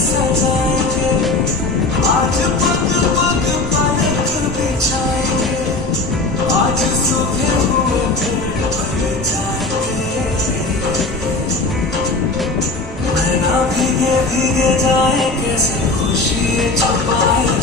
सजाएंगे आज पग पग पलक बिछाएंगे आज सुबह हुए फिर भर जाएंगे मैं ना भीगे भीगे जाए कैसे खुशी छुपाए